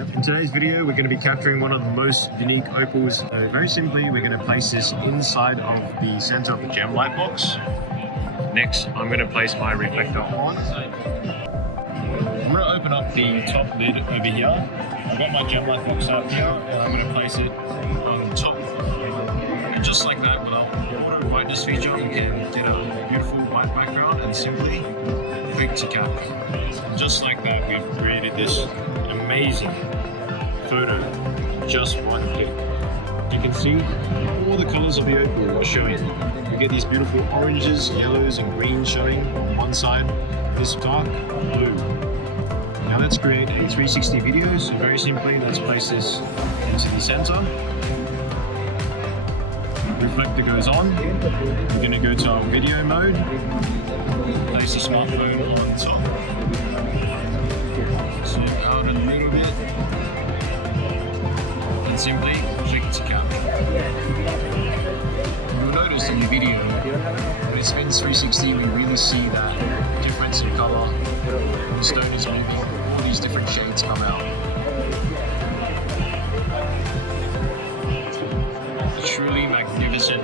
In today's video, we're going to be capturing one of the most unique opals. Very simply, we're going to place this inside of the center of the GemLightbox. Next, I'm going to place my reflector on. I'm going to open up the top lid over here. I've got my GemLightbox up here, and I'm going to place it on top. And just like that, with our auto brightness feature, we can get a beautiful white background and simply click to capture. Just like that, we've created this amazing photo, just one click. You can see all the colors of the opal are showing. You get these beautiful oranges, yellows, and greens showing on one side, this dark blue. Now let's create a 360 video. So very simply, let's place this into the center. Reflector goes on. We're going to go to our video mode. Place the smartphone on top. Zoom out a little bit. And simply click to capture. You'll notice in the video, when it spins 360, we really see that difference in color. When the stone is moving, all these different shades come out. Truly magnificent